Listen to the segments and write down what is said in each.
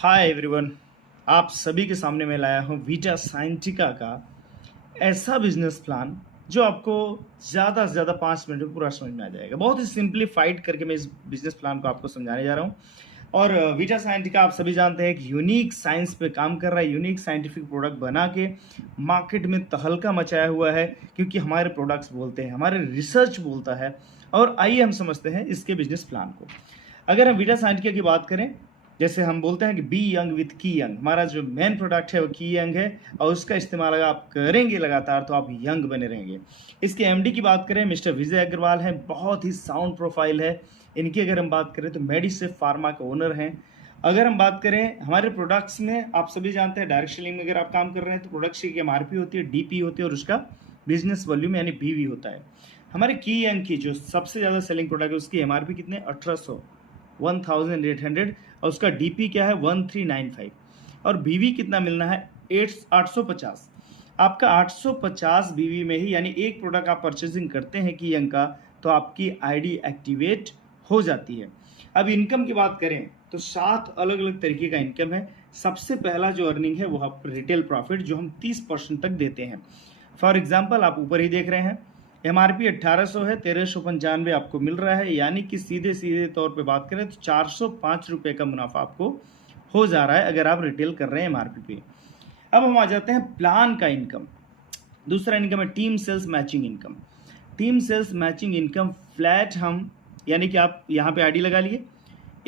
Hi everyone. आप सभी के सामने मैं लाया हूँ वीटा साइंटिका का ऐसा बिजनेस प्लान जो आपको ज़्यादा से ज़्यादा 5 मिनट में पूरा समझ में आ जाएगा। बहुत ही सिंप्लीफाइड करके मैं इस बिजनेस प्लान को आपको समझाने जा रहा हूँ। और वीटा साइंटिका आप सभी जानते हैं कि यूनिक साइंस पे काम कर रहा है, यूनिक साइंटिफिक प्रोडक्ट बना के मार्केट में तहलका मचाया हुआ है, क्योंकि हमारे प्रोडक्ट्स बोलते हैं, हमारे रिसर्च बोलता है। और आइए हम समझते हैं इसके बिजनेस प्लान को। अगर हम वीटा साइंटिका की बात करें, जैसे हम बोलते हैं कि बी यंग विथ की यंग, हमारा जो मेन प्रोडक्ट है वो की यंग है, और उसका इस्तेमाल अगर आप करेंगे लगातार तो आप यंग बने रहेंगे। इसके एमडी की बात करें, मिस्टर विजय अग्रवाल हैं, बहुत ही साउंड प्रोफाइल है इनकी। अगर हम बात करें तो मेडिसेफ फार्मा के ओनर हैं। अगर हम बात करें हमारे प्रोडक्ट्स में, आप सभी जानते हैं डायरेक्ट सेलिंग में अगर आप काम कर रहे हैं तो प्रोडक्ट्स की एमआरपी होती है, डीपी होती है, और उसका बिजनेस वॉल्यूम यानी बीवी होता है। हमारे की यंग की जो सबसे ज़्यादा सेलिंग प्रोडक्ट है उसकी एमआरपी कितने 1800 1800, और उसका डीपी क्या है 1395, और बीवी कितना मिलना है 850। आपका 850 बीवी में ही, यानी एक प्रोडक्ट आप परचेजिंग करते हैं की यंग का, तो आपकी आईडी एक्टिवेट हो जाती है। अब इनकम की बात करें तो 7 अलग अलग तरीके का इनकम है। सबसे पहला जो अर्निंग है वो आप रिटेल प्रॉफिट, जो हम 30% तक देते हैं। फॉर एग्जाम्पल आप ऊपर ही देख रहे हैं, एमआरपी 1800 है, 1395 आपको मिल रहा है, यानी कि सीधे सीधे तौर पे बात करें तो 405 रुपये का मुनाफा आपको हो जा रहा है अगर आप रिटेल कर रहे हैं एमआरपी पे। अब हम आ जाते हैं प्लान का इनकम। दूसरा इनकम है team sales matching income. Team sales matching income flat हम, यानी कि आप यहाँ पे आईडी लगा लिए,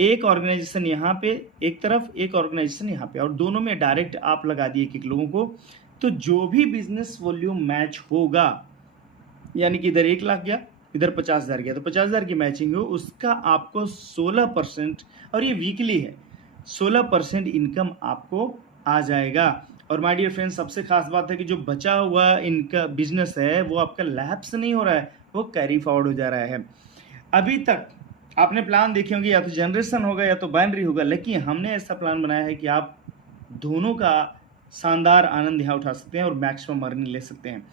एक ऑर्गेनाइजेशन यहाँ पे एक तरफ, एक ऑर्गेनाइजेशन यहाँ पे, और दोनों में डायरेक्ट आप लगा दिए एक लोगों को, तो जो भी बिजनेस वॉल्यूम मैच होगा, यानी कि इधर 1 लाख गया, इधर 50,000 गया, तो 50,000 की मैचिंग हो, उसका आपको 16%, और ये वीकली है, 16% इनकम आपको आ जाएगा। और माय डियर फ्रेंड्स, सबसे खास बात है कि जो बचा हुआ इनका बिजनेस है वो आपका लैप्स नहीं हो रहा है, वो कैरी फॉरवर्ड हो जा रहा है। अभी तक आपने प्लान देखे होंगे, या तो जनरेशन होगा या तो बाइनरी होगा, लेकिन हमने ऐसा प्लान बनाया है कि आप दोनों का शानदार आनंद यहाँ उठा सकते हैं और मैक्सिमम अर्निंग ले सकते हैं।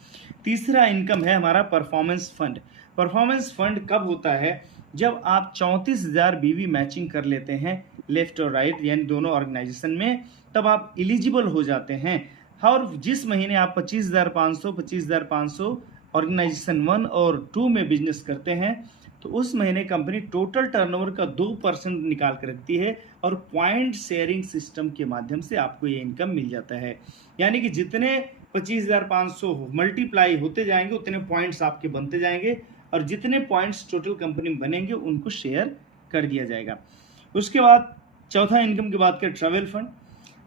तीसरा इनकम है हमारा परफॉर्मेंस फंड। परफॉर्मेंस फंड कब होता है? जब आप 34,000 बीवी मैचिंग कर लेते हैं लेफ्ट और राइट, यानी दोनों ऑर्गेनाइजेशन में, तब आप एलिजिबल हो जाते हैं। और जिस महीने आप 25,500 ऑर्गेनाइजेशन 1 और 2 में बिजनेस करते हैं, तो उस महीने कंपनी टोटल टर्नओवर का 2% निकाल कर रखती है, और पॉइंट शेयरिंग सिस्टम के माध्यम से आपको ये इनकम मिल जाता है। यानी कि जितने 25,500 मल्टीप्लाई होते जाएंगे उतने पॉइंट्स आपके बनते जाएंगे, और जितने पॉइंट्स टोटल कंपनी में बनेंगे उनको शेयर कर दिया जाएगा। उसके बाद चौथा इनकम की बात करें, ट्रैवल फंड।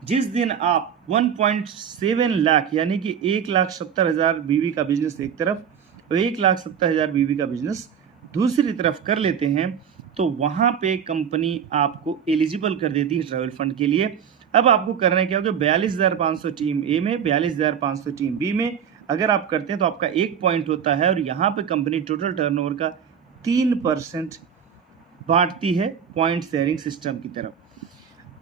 जिस दिन आप 1.7 लाख, यानी कि 1,70,000 बीवी का बिजनेस एक तरफ और 1,70,000 बीवी का बिजनेस दूसरी तरफ कर लेते हैं, तो वहाँ पे कंपनी आपको एलिजिबल कर देती है ट्रैवल फंड के लिए। अब आपको करना क्या होगा, 42,500 टीम ए में, 42,500 टीम बी में अगर आप करते हैं तो आपका 1 पॉइंट होता है, और यहाँ पे कंपनी टोटल टर्नओवर का 3% बांटती है पॉइंट शेयरिंग सिस्टम की तरफ।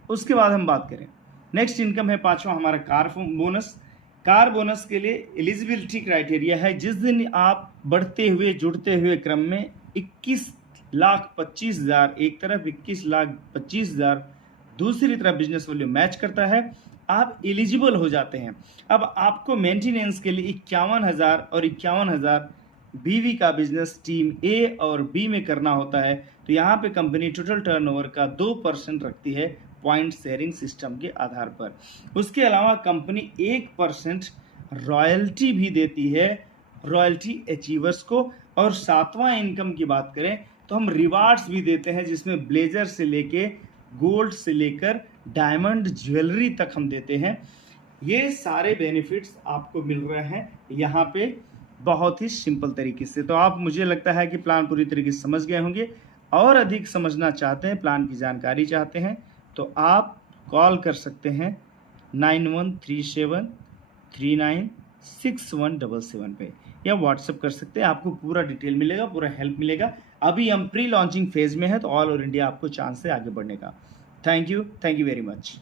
उसके बाद हम बात करें, नेक्स्ट इनकम है पांचवा हमारा कार बोनस। कार बोनस के लिए एलिजिबिलिटी क्राइटेरिया है, जिस दिन आप बढ़ते हुए जुड़ते हुए क्रम में 21,25,000 एक तरफ, 21,25,000 दूसरी तरफ बिजनेस वॉल्यूम मैच करता है, आप एलिजिबल हो जाते हैं। अब आपको मेंटेनेंस के लिए 51,000 और 51,000 बीवी का बिजनेस टीम ए और बी में करना होता है, तो यहाँ पे कंपनी टोटल टर्नओवर का 2% रखती है पॉइंट शेयरिंग सिस्टम के आधार पर। उसके अलावा कंपनी 1% रॉयल्टी भी देती है रॉयल्टी अचीवर्स को। और सातवां इनकम की बात करें तो हम रिवार्ड्स भी देते हैं, जिसमें ब्लेजर से लेके गोल्ड से लेकर डायमंड ज्वेलरी तक हम देते हैं। ये सारे बेनिफिट्स आपको मिल रहे हैं यहाँ पे बहुत ही सिंपल तरीके से। तो आप, मुझे लगता है कि प्लान पूरी तरीके से समझ गए होंगे। और अधिक समझना चाहते हैं, प्लान की जानकारी चाहते हैं, तो आप कॉल कर सकते हैं 9137396177 पे, या व्हाट्सएप कर सकते हैं, आपको पूरा डिटेल मिलेगा, पूरा हेल्प मिलेगा। अभी हम प्री लॉन्चिंग फेज में है, तो ऑल ओवर इंडिया आपको चांस है आगे बढ़ने का। Thank you very much.